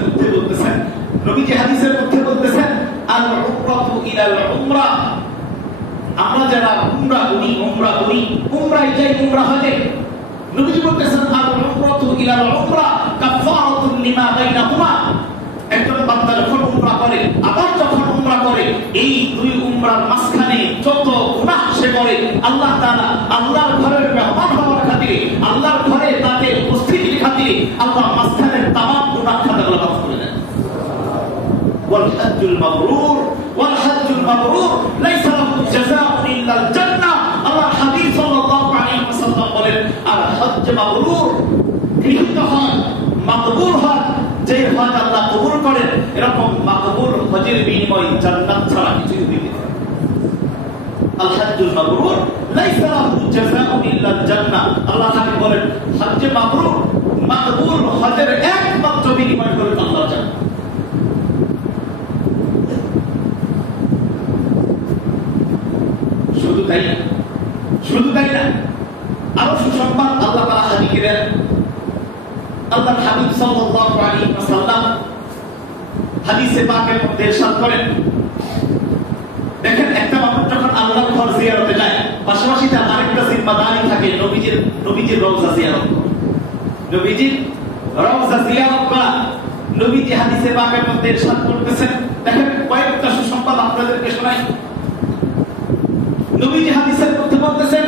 মধ্যে বলতেছেন, আল উমরাতু ইলাল উমরা, আমরা যারা উমরা করি, উমরায় যাই, উমরা হজে, নবীজি বলতেছেন, আল উমরাতু ইলাল উমরা কাফারাতুন লিমা বাইনাহুমা। একজন বান্দা যখন উমরা করে, আবার যখন উমরা করে, এই দুই উমরার মাঝখানে যত গুনাহ সে করে, আল্লাহ তাআলা আল্লাহর ঘরের মেহমান হওয়ার খাতিরে, আল্লাহর ঘরে তাকে উপস্থিতির খাতিরে আল্লাহ মাঝখানের তামাম গুনাহ খাতাগুলো মাফ করে দেন। ওয়াল হজ্জুল মাবরুর লাইসা লাহু জাযাউন ইল্লাল জান্নাহ। আল্লাহর হাবিব সাল্লাল্লাহু আলাইহি ওয়াসাল্লাম বলেন, আর হজ্জ মাবরুর, গৃহীত হজ, মাকবুল হজ, যে হজ আল্লাহ কবুল করেন, এরকম মাকবুল হজের বিনিময়ে জান্নাত ছাড়া কিছুই হইবে না। আল হজ্জুল মাবরুর লাইসা লাহু জাযাউন ইল্লাল জান্নাহ। আল্লাহ হাবিব বলেন, হজ্জ মাবরুর, মাকবুল হজের একমাত্র বিনিময় হলো আল্লাহর জান্নাত। শুধু তাই না, আরো সুসংবাদ আল্লাহ তাআলা হাদিকে দেন। আল্লাহর হাবিব সাল্লাল্লাহু আলাইহি ওয়াসাল্লাম হাদিসে পাকের মধ্যে ইরশাদ করেন, দেখেন একটা মানুষ যখন আল্লাহর ঘর জিয়ারতে যায়, পাশাপাশি তার আরেকটা জিম্মাদারি থাকে, নবীজির রওজা জিয়ারত করা। নবীজি রওজা জিয়ারত করা, নবীজি হাদিসে পাকের মধ্যে ইরশাদ করতেছেন, দেখেন কয়েকটা সুসংবাদ আপনাদেরকে শোনাই। নবীজি হাদিসের মধ্যে বলতেছেন,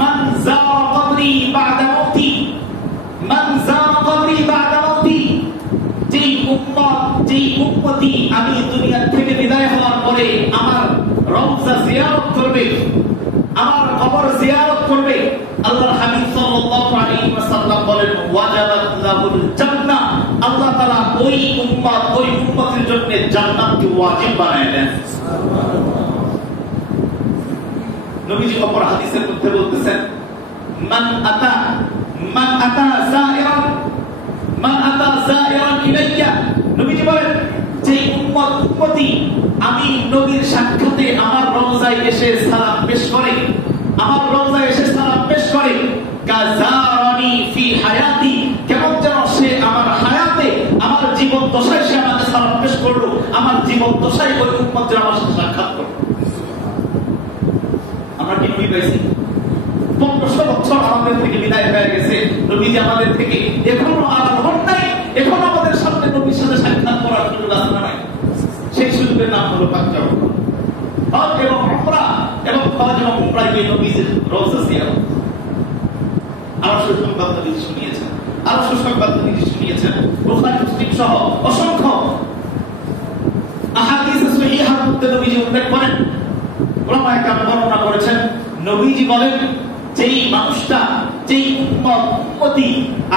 মান যারা কবরি বা'দা মাউতি, মান যারা কবরি বা'দা মাউতি, যেই উম্মতি আমি দুনিয়া থেকে বিদায় হওয়ার পরে আমার রওজা জিয়ারত করবে, আমার কবর জিয়ারত করবে, আল্লাহর হাবিব সাল্লাল্লাহু আলাইহি ওয়াসাল্লাম বলেন ওয়াজাবাত লাহুল জান্নাহ, আল্লাহ তাআলা ওই উম্মতের জন্য জান্নাতকে ওয়াজিব বানায় দেন। নবীজি অপর হাদিসের মধ্যে বলতেছেন, মান আতা যায়িরান ইলাইয়া, নবীজি বলেন যে উম্মতি আমি নবীর সাক্ষাতে আমার রওজায় এসে সালাম পেশ করে, আমার রওজায় এসে সালাম পেশ করে, কাযারানি ফি হায়াতি, কেমন যেন সে আমার হায়াতে, আমার জীবন দশায় সে আমাকে সালাম পেশ করলো, আমার জীবন দশায় ওই উম্মত যেন আমার সাথে সাক্ষাৎ করলো। আমরা কি নবী পাইছি? 1500 বছর আমাদের থেকে বিদায় হয়ে গেছে, নবীজি আমাদের থেকে এখনো আলাদা হন নাই, এখনো আমাদের সামনে নবীর সাথে সাক্ষাৎ করার সুযোগ আছে না? সেই সুযোগের নাম হলো পাকড়াও। হজ এবং উমরা এবং হজ এবং উমরা এই নবীজির রওজা জিয়ারত। আরো সুসংবাদ নবীজি শুনিয়েছেন, আরো সুসংবাদ নবীজি শুনিয়েছেন, বুখারী মুসলিম সহ অসংখ্য আহাদিস সহিহার মধ্যে নবীজি উল্লেখ করেন, উলামায়ে কেরাম বর্ণনা করেছেন, নবীজি বলেন যেই মানুষটা, যেই উম্মতি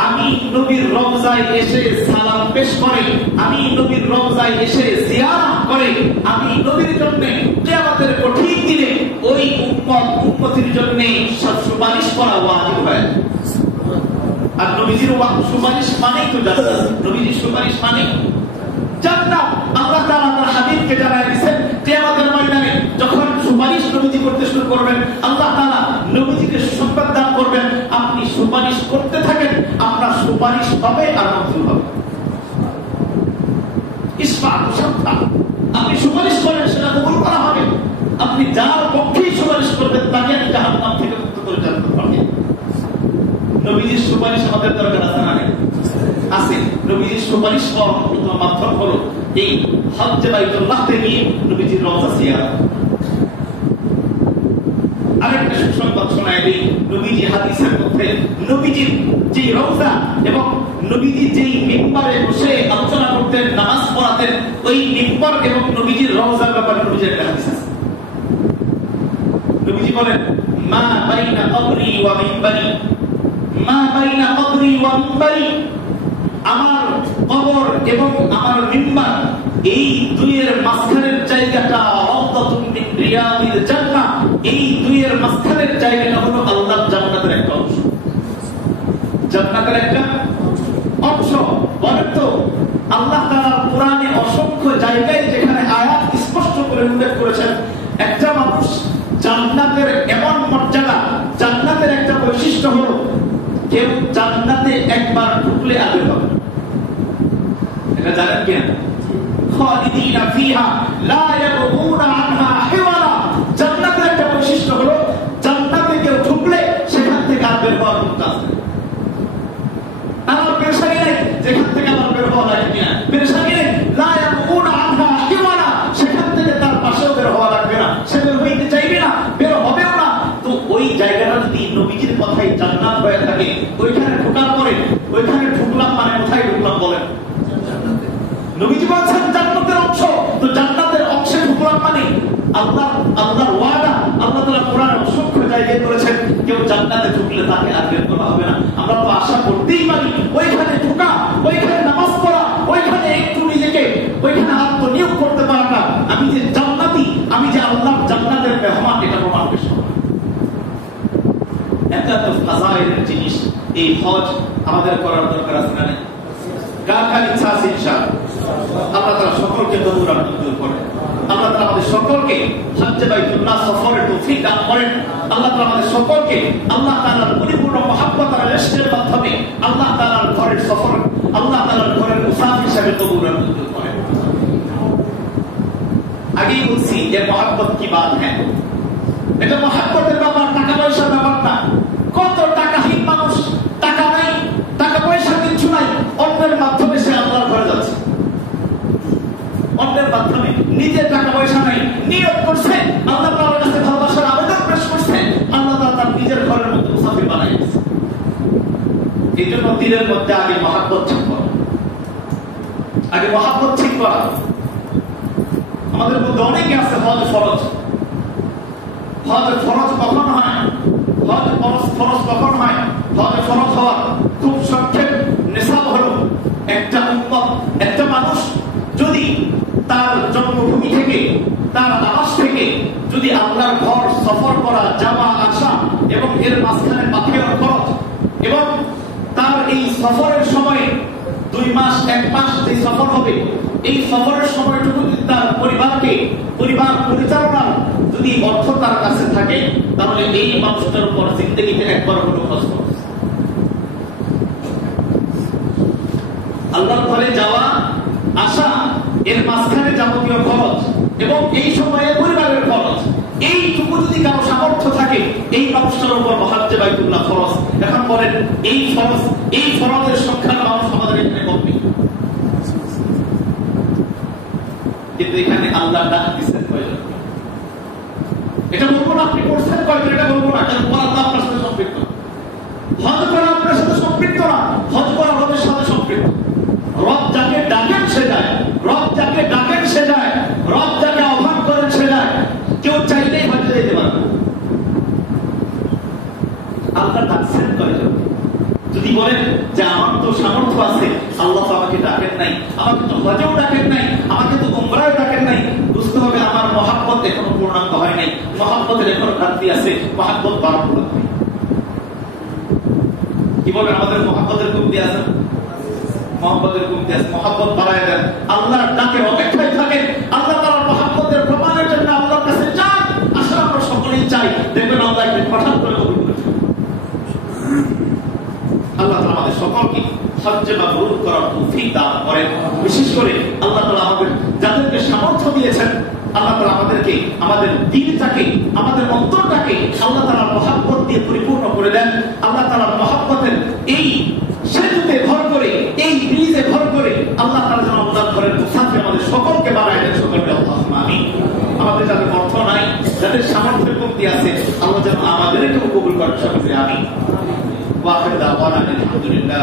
আমি নবীর রওজায় এসে সালাম পেশ করে, আমি নবীর রওজায় এসে জিয়ারত করে, আমি নবীর জন্য কিয়ামতের কঠিন দিনে ওই উম্মতির জন্য সুপারিশ করা ওয়াজিব হয়। আর নবীজির সুপারিশ মানেই তো জান্নাত, নবীজির সুপারিশ মানে জান্নাত। আল্লাহ তাআলা তার হাবিবকে জানায় দিয়েছেন কিয়ামতের ময়দানে যখন সুপারিশ নবীজি করতে শুরু করবেন, আল্লাহ তাআলা নবীজিকে সুসংবাদ দান করবেন, আপনি সুপারিশ করতে থাকেন, আপনার সুপারিশ হবে আর মঞ্জুর হবে। ইসফাত সাত্তা, আপনি সুপারিশ করেন সেটা কবুল করা হবে, আপনি যার পক্ষেই সুপারিশ করবেন তাকে জাহান্নাম থেকে মুক্ত করে জান্নাত পাবেন। নবীজির সুপারিশ আমাদের দরকার আছে না? আছে। নবীজির সুপারিশ পাওয়ার প্রথম মাধ্যম হলো এই হজ্জে বাইতুল্লাহতে গিয়ে নবীজির রওজা জিয়ারত। আরেকটা সুসংবাদ শোনায় দিই, নবীজি হাদিসের মধ্যে নবীজির যে রওজা এবং নবীজি যেই মিম্বরে বসে আলোচনা করতেন, নামাজ পড়াতেন, ওই মিম্বর এবং নবীজির রওজার ব্যাপারে নবীজির একটা হাদিস আছে। নবীজি বলেন মা বাইনা কবরি ওয়া মিম্বরি, মা বাইনা কবরি ওয়া মিম্বরি, আমার কবর এবং আমার মিম্বার এই দুইয়ের মাঝখানের জায়গাটা রাওদাতুন মিন রিয়াদিল জান্নাহ, এই দুইয়ের মাঝখানের জায়গাটা হলো আল্লাহর জান্নাতের একটা অংশ, জান্নাতের একটা অংশ। বলেন তো আল্লাহ তাআলা কোরআনে অসংখ্য জায়গায় যেখানে আয়াত স্পষ্ট করে উল্লেখ করেছেন, একটা মানুষ জান্নাতের এমন মর্যাদা, জান্নাতের একটা বৈশিষ্ট্য হলো কেউ জান্নাতে একবার ঢুকলে আর বের হবে না। এটা জানেন কি না? খালিদিনা ফিহা লা ইয়াবগুনা আনহা হিওয়ালা, জান্নাতের একটা বৈশিষ্ট্য হলো জান্নাতে কেউ ঢুকলে সেখান থেকে আর বের হওয়ার কোনো চান্স নেই। আমার পেরেশানি নেই যেখান থেকে আমার বের হওয়া লাগে কিনা, পেরেশানি নেই লা ইয়াবগুনা আনহা হিওয়ালা, সেখান থেকে তার পাশেও বের হওয়া লাগবে না, সে বের হইতে চাইবে না, বের হবেও না। তো ওই জায়গাটা যদি নবীজির কথাই জান্নাত হয়ে থাকে, ওইখানে ঢোকার পরে ওইখানে ঢুকলাম মানে কোথায় ঢুকলাম বলেন? নবীজি বলছেন জান্নাতের অংশ, তো জান্নাতের অংশে ঢুকলাম মানে আল্লাহর ওয়াদা। আল্লাহ তাআলা কোরআনে অসংখ্য জায়গায় বলেছেন কেউ জান্নাতে ঢুকলে তাকে আর বের করা হবে না। আমরা তো আশা করতেই পারি ওইখানে ঢোকা, ওইখানে নামাজ পড়া, ওইখানে একটু নিজেকে ওইখানে আত্মনিয়োগ করতে পারাটা, আমি যে জান্নাতি, আমি যে আল্লাহর জান্নাতের মেহমান, এটা প্রমাণ পেশ করা। এত ফাজাইলের জিনিস এই হজ আমাদের করার দরকার আছে না? কার কার ইচ্ছা আছে ইনশাআল্লাহ? আল্লাহ তাআলা সকলকে কবুল আর মঞ্জুর করেন। আল্লাহ তাআলা আমাদের সকলকে হজ্জে বাইতুল্লাহ সফরের তৌফিক দান করেন। আল্লাহ তাআলা আমাদের সকলকে আল্লাহ তাআলার পরিপূর্ণ মহব্বত আর ইশকের মাধ্যমে আল্লাহ তাআলার ঘরের সফর, আল্লাহ তাআলার ঘরের মুসাফির হিসেবে কবুল আর মঞ্জুর করেন। আগেই বলছি যে মহব্বত কি বাত হ্যাঁ, এটা মহব্বতের ব্যাপার, টাকা পয়সার ব্যাপার না। কত টাকাহীন মানুষ, টাকা নাই, টাকা পয়সা দিলের মধ্যে আগে মহাব্বত ঠিক করা, আগে মহাব্বত ঠিক করা। আমাদের মধ্যে অনেকে আছে হজ ফরজ, হজ ফরজ কখন হয়, হজ ফরজ কখন হয়, হজ ফরজ হওয়ার খুব সংক্ষেপ নিসাব হলো একটা উম্মত, একটা মানুষ যদি তার জন্মভূমি থেকে, তার আবাস থেকে যদি আল্লাহর ঘর সফর করা, যাওয়া আসা এবং এর মাঝখানে বাকির খরচ এবং তার এই সফরের সময় 2 মাস 1 মাস যে সফর হবে, এই সফরের সময়টুকু যদি তার পরিবার পরিচালনার যদি অর্থ তার কাছে থাকে, তাহলে এই মানুষটার উপর জিন্দেগিতে একবার হলো খরচ করবে। আল্লাহর ঘরে যাওয়া আসা, এর মাঝখানে যাবতীয় খরচ এবং এই সময়ে পরিবারের খরচ, এইটুকু যদি কারো সামর্থ্য থাকে, এই মানুষটার উপর হজ্জে বাইতুল্লাহ ফরজ। এখন বলেন এই ফরজের সংখ্যার মানুষ আমাদের এখানে কমবে, কিন্তু এখানে আল্লাহ ডাক দিচ্ছেন কয়জন? এটা বলবো না আপনি করছেন কয়জন, এটা বলবো না, কারণ আল্লাহ আপনার সাথে সম্পৃক্ত। হজ করা আপনার সাথে সম্পৃক্ত না, হজ করা রবের সাথে সম্পৃক্ত। রব যাকে ডাকেন সে যায়, রব যাকে ডাকেন সে যায়, রব যাকে আহ্বান করেন সে যায়। কেউ চাইলেই হজে যেতে পারবে। আল্লাহ ডাকছেন কয়জন? যদি বলেন যে আমার তো সামর্থ্য আছে, আল্লাহ তো আমাকে ডাকেন নাই, আমাকে তো হজেও ডাকেন নাই, আমাকে তো উমরায় ডাকেন নাই, বুঝতে হবে আমার মহাব্বত এখনো পূর্ণাঙ্গ হয় নাই, মহাব্বতের এখনো ঘাটতি আছে, মহাব্বত বাড়ানো লাগবে। কি বলেন, আমাদের মহাব্বতের কমতি আছে, মহাব্বতের কমতি আছে, মহাব্বত বাড়ায় দেন, আল্লাহর ডাকের অপেক্ষায় থাকেন, আল্লাহ তাআলার মহাব্বতের প্রমাণের জন্য আল্লাহর কাছে চান। আসলে আমরা সকলেই চাই, দেখবেন আল্লাহ একদিন হঠাৎ করে কবুল করে। আল্লাহ তাআলা আমাদের সকলকে হজ্জে মাবরুর করার তৌফিক দান করেন। বিশেষ করে আল্লাহ তাআলা আমাদের যাদেরকে সামর্থ্য দিয়েছেন, আল্লাহ তাআলা আমাদেরকে আমাদের দিলটাকে, আমাদের অন্তরটাকে আল্লাহ তাআলার মহব্বত দিয়ে পরিপূর্ণ করে দেন। আল্লাহ তাআলার মহব্বতের এই সেতুতে ভর করে, এই ব্রিজে ভর করে আল্লাহ তাআলা যেন আমাদের ঘরের মুসাফির আমাদের সকলকে বানায় দেন। সকলকে আল্লাহুম্মা আমিন। আমাদের যাদের অর্থ নাই, যাদের সামর্থ্যের কমতি আছে, আল্লাহ যেন আমাদেরকেও কবুল করেন। সকলে আমিন। ওয়া আখিরু দাওয়ানা আলহামদুলিল্লাহ।